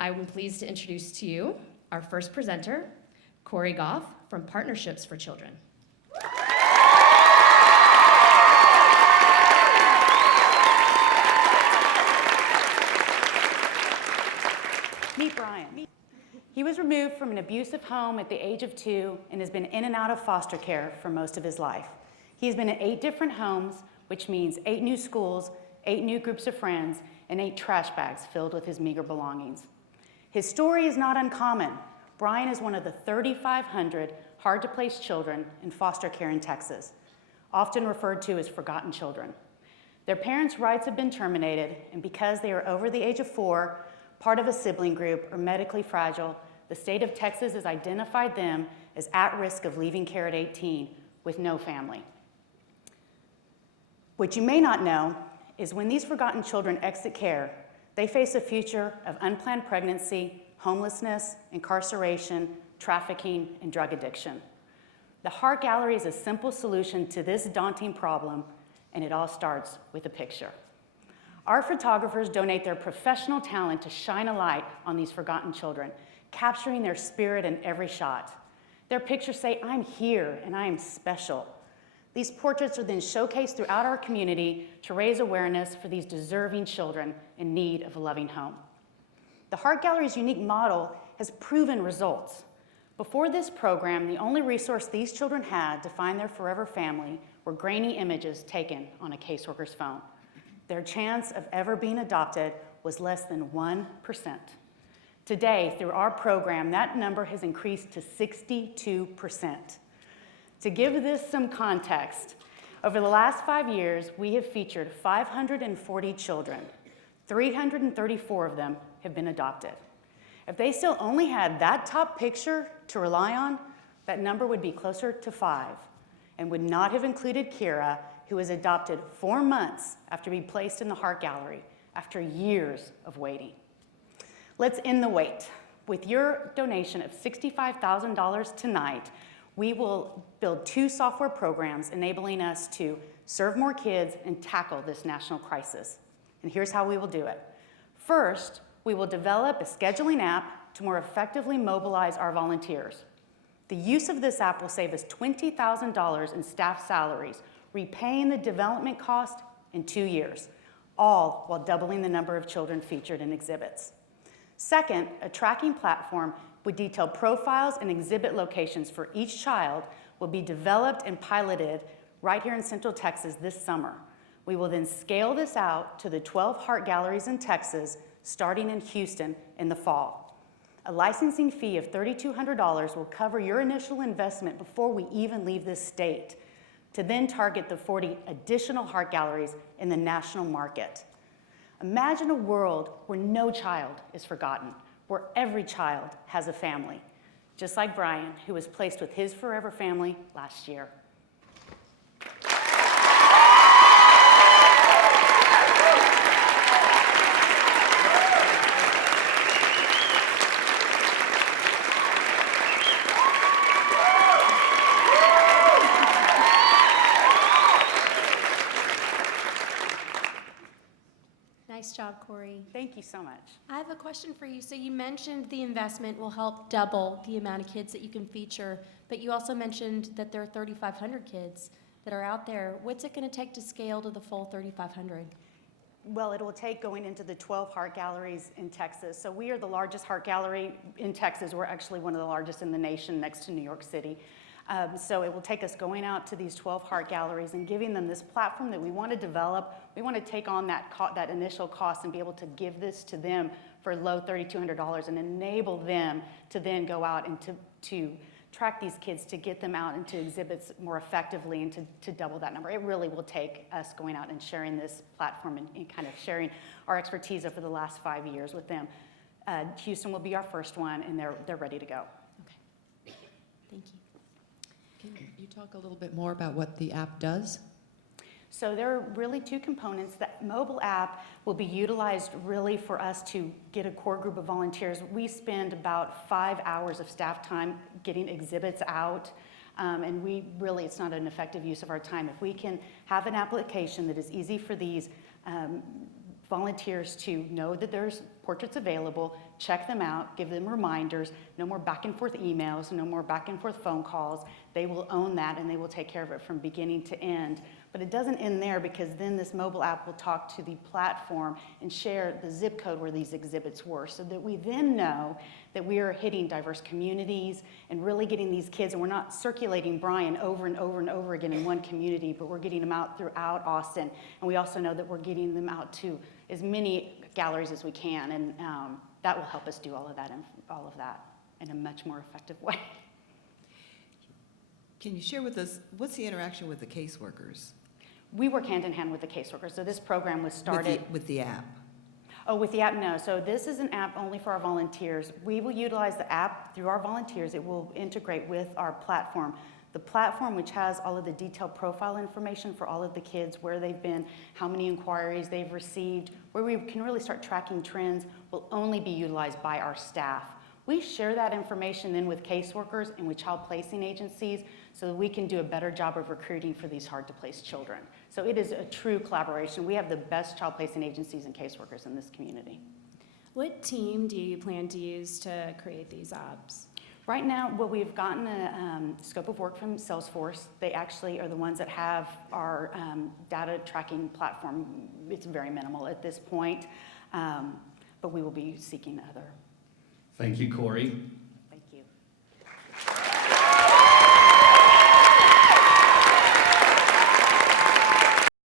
I'm pleased to introduce to you our first presenter, Kori Gough from Partnerships for Children. Meet Brian. He was removed from an abusive home at the age of 2 and has been in and out of foster care for most of his life. He's been in 8 different homes, which means 8 new schools, 8 new groups of friends, and 8 trash bags filled with his meager belongings. His story is not uncommon. Brian is one of the 3,500 hard-to-place children in foster care in Texas, often referred to as forgotten children. Their parents' rights have been terminated, and because they are over the age of 4, part of a sibling group, or medically fragile, the state of Texas has identified them as at risk of leaving care at 18 with no family. What you may not know is when these forgotten children exit care, they face a future of unplanned pregnancy, homelessness, incarceration, trafficking, and drug addiction. The Heart Gallery is a simple solution to this daunting problem, and it all starts with a picture. Our photographers donate their professional talent to shine a light on these forgotten children, capturing their spirit in every shot. Their pictures say, "I'm here and I am special." These portraits are then showcased throughout our community to raise awareness for these deserving children in need of a loving home. The Heart Gallery's unique model has proven results. Before this program, the only resource these children had to find their forever family were grainy images taken on a caseworker's phone. Their chance of ever being adopted was less than 1%. Today, through our program, that number has increased to 62%. To give this some context, over the last 5 years, we have featured 540 children. 334 of them have been adopted. If they still only had that top picture to rely on, that number would be closer to 5 and would not have included Kira, who was adopted 4 months after being placed in the Heart Gallery after years of waiting. Let's end the wait. With your donation of $65,000 tonight, we will build 2 software programs enabling us to serve more kids and tackle this national crisis. And here's how we will do it. First, we will develop a scheduling app to more effectively mobilize our volunteers. The use of this app will save us $20,000 in staff salaries, repaying the development cost in 2 years, all while doubling the number of children featured in exhibits. Second, a tracking platform with detailed profiles and exhibit locations for each child will be developed and piloted right here in Central Texas this summer. We will then scale this out to the 12 Heart Galleries in Texas, starting in Houston in the fall. A licensing fee of $3,200 will cover your initial investment before we even leave this state, to then target the 40 additional Heart Galleries in the national market. Imagine a world where no child is forgotten, where every child has a family, just like Brian, who was placed with his forever family last year. Nice job, Kori. Thank you so much. I have a question for you. So you mentioned the investment will help double the amount of kids that you can feature, but you also mentioned that there are 3,500 kids that are out there. What's it going to take to scale to the full 3,500? Well, it will take going into the 12 Heart Galleries in Texas. So we are the largest Heart Gallery in Texas. We're actually one of the largest in the nation, next to New York City. So it will take us going out to these 12 Heart Galleries and giving them this platform that we want to develop. We want to take on that initial cost and be able to give this to them for low $3,200 and enable them to then go out and to track these kids, to get them out into exhibits more effectively and to double that number. It really will take us going out and sharing this platform and kind of sharing our expertise over the last 5 years with them. Houston will be our first one, and they're ready to go. Okay. Thank you. Can you talk a little bit more about what the app does? So there are really 2 components. That mobile app will be utilized really for us to get a core group of volunteers. We spend about 5 hours of staff time getting exhibits out, and it's not an effective use of our time. If we can have an application that is easy for these volunteers to know that there's portraits available, check them out, give them reminders, no more back and forth emails, no more back and forth phone calls. They will own that and they will take care of it from beginning to end. But it doesn't end there, because then this mobile app will talk to the platform and share the zip code where these exhibits were, so that we then know that we are hitting diverse communities and really getting these kids, and we're not circulating Brian over and over and over again in one community, but we're getting them out throughout Austin. And we also know that we're getting them out to as many galleries as we can, and that will help us do all of that in a much more effective way. Can you share with us, what's the interaction with the caseworkers? We work hand in hand with the caseworkers. So this program was started. With the app? Oh, with the app, no. So this is an app only for our volunteers. We will utilize the app through our volunteers. It will integrate with our platform. The platform, which has all of the detailed profile information for all of the kids, where they've been, how many inquiries they've received, where we can really start tracking trends, will only be utilized by our staff. We share that information then with caseworkers and with child placing agencies, so that we can do a better job of recruiting for these hard-to-place children. So it is a true collaboration. We have the best child placing agencies and caseworkers in this community. What team do you plan to use to create these apps? Right now, what we've gotten a scope of work from Salesforce. They actually are the ones that have our data tracking platform. It's very minimal at this point, but we will be seeking other. Thank you, Kori.